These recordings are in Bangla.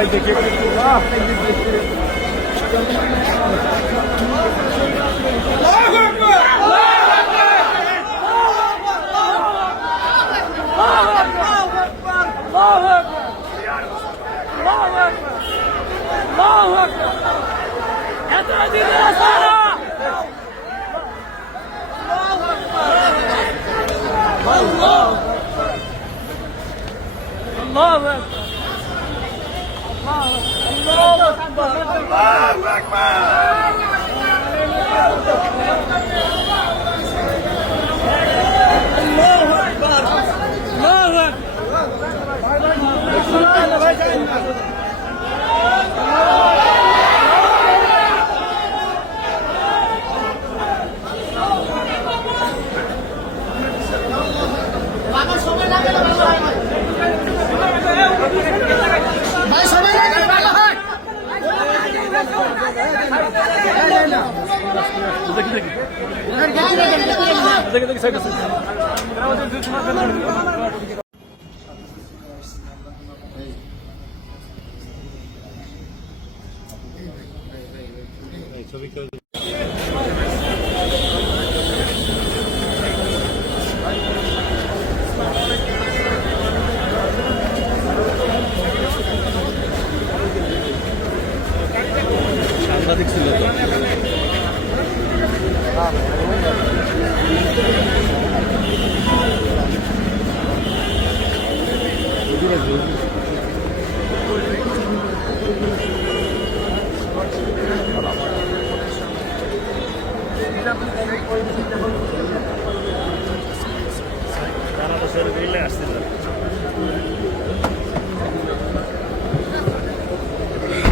ভাই দেখি الله أكبر Allahu Akbar! সাংবাদিক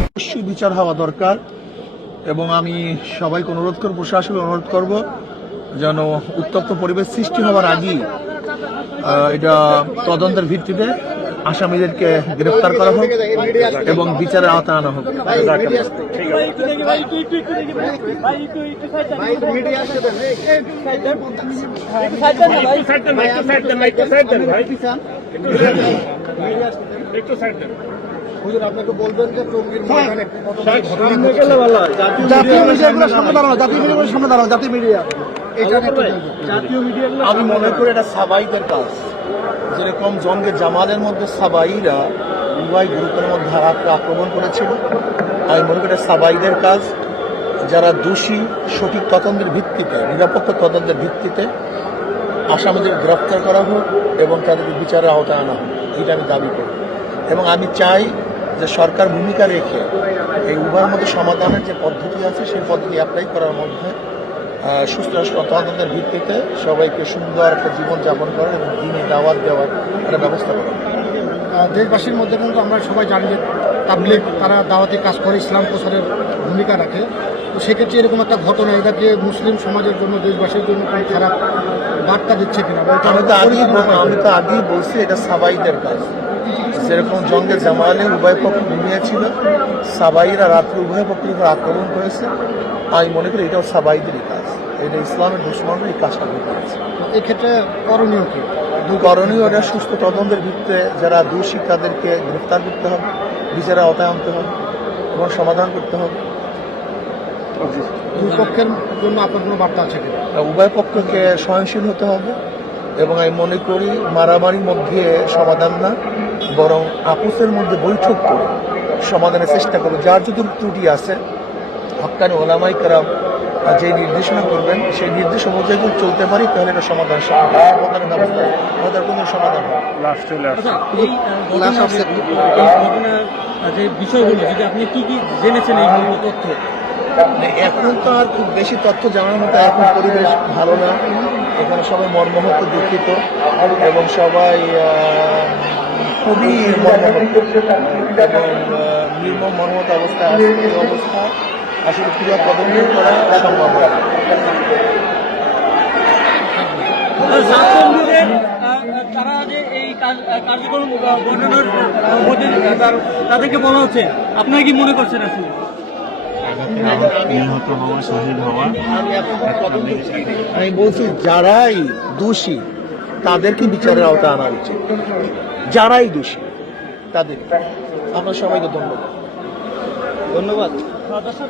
অবশ্যই বিচার হওয়া দরকার এবং আমি সবাইকে অনুরোধ করব, প্রশাসনকে অনুরোধ করব যেন উত্তপ্ত পরিবেশ সৃষ্টি হওয়ার আগেই এটা তদন্তের ভিত্তিতে আসামিদেরকে গ্রেফতার করা হোক এবং বিচারের আওতায় আনা হোক। জাতীয় মিডিয়াগুলো সামনে দাঁড়ানো জাতীয় সামনে দাঁড়ানো জাতীয় মিডিয়া। আমি মনে করি এটা সাবাইদের কাজ। যেরকম জঙ্গে জামালের মধ্যে সাবাইরা উভয় গ্রুপের মধ্যে আক্র- আক্রমণ করেছিল আমি মনে করি সাবাইদের কাজ। যারা দোষী, সঠিক তদন্তের ভিত্তিতে নিরাপত্তা তদন্তের ভিত্তিতে আসামিদের গ্রেফতার করা হোক এবং তাদেরকে বিচারের আওতায় আনা হোক, এটা আমি দাবি করি। এবং আমি চাই যে সরকার ভূমিকা রেখে এই উভয়ের মধ্যে সমাধানের যে পদ্ধতি আছে, সেই পদ্ধতি অ্যাপ্লাই করার মধ্যে সুস্থ তদন্তের ভিত্তিতে সবাইকে সুন্দর একটা জীবনযাপন করার এবং দিনে দাওয়াত দেওয়ার একটা ব্যবস্থা করা দেশবাসীর মধ্যে কিন্তু আমরা সবাই জানি যে তাবলিগ তারা দাওয়াতি কাজ করে ইসলাম প্রচারের ভূমিকা রাখে। তো সেক্ষেত্রে এরকম একটা ঘটনা এটাকে মুসলিম সমাজের জন্য দেশবাসীর জন্য কোনো খারাপ বার্তা দিচ্ছে কিনা আমি তো আগেই আমি তো আগেই বলছি এটা সাবাইদের কাজ। যেরকম জঙ্গে জামালে উভয় পক্ষ ঘুমিয়েছিল সাবাইরা রাত্রে উভয় পক্ষের উপর আক্রমণ করেছে। আমি মনে করি এটাও সাবাইদেরই কাজ। এটা ইসলামের দুশ্মনরা এই কাজটা করেছে এক্ষেত্রে করণীয় কি? করণীয় এটা সুস্থ তদন্তের ভিত্তিতে যারা দোষী তাদেরকে গ্রেফতার করতে হবে বিচারে আওতায় আনতে হবে এবং সমাধান করতে হবে। দুই পক্ষের জন্য আপনার কোনো বার্তা আছে কিনা? উভয় পক্ষকে সহনশীল হতে হবে এবং আমি মনে করি মারামারির মধ্যে সমাধান না বরং আপুসের মধ্যে বৈঠক করে সমাধানের চেষ্টা করবে যার যদি ত্রুটি আছে হকানি ওলামাই কারাম যে নির্দেশনা করবেন সেই নির্দেশ অনুযায়ী যদি চলতে পারি তাহলে এটা সমাধান সমাধানের ব্যবস্থা আমাদের কোনো সমাধান যে- বিষয়গুলো যদি আপনি কি কি জেনেছেন এই তথ্য? মানে এখন তো আর খুব বেশি তথ্য জানার মতো এখন পরিবেশ ভালো না। এখানে সবাই মর্মাহত দুঃখিত এবং সবাই আহ, খুবই মর্মাহত এবং নির্মম মর্মাহত আছে এই অবস্থা। আসলে পুরো তদন্ত করা সম্ভব হয় তারা যে এই কার্যক্রম মধ্যে তাদেরকে বলা হচ্ছে। আপনারা কি মনে করছেন আসলে? নিহত হওয়া শহীদ হওয়া আমি বলছি যারাই দোষী তাদেরকে বিচারের আওতায় আনা উচিত। যারাই দোষী তাদের। আমরা সবাইকে ধন্যবাদ। ধন্যবাদ। দর্শক